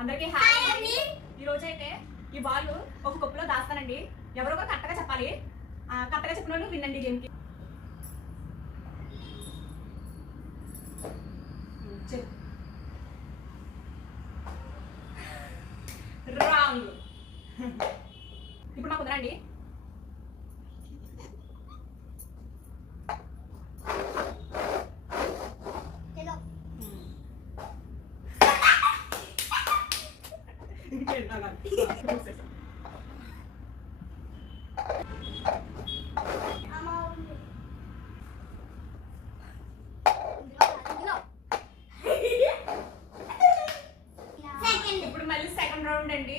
అందరికీ హాయ్ అండి. ఈ రోజు అయితే ఈ బాల్ ఒక కప్పులో దాస్తానండి. ఎవరో ఒకరు కరెక్ట్గా చెప్పాలి. కరెక్ట్గా చెప్పిన వాళ్ళు వినండి గేమ్కి. రాంగ్. ఇప్పుడు నాకు కుదరండి. ఇప్పుడు మళ్ళీ సెకండ్ రౌండ్ అండి.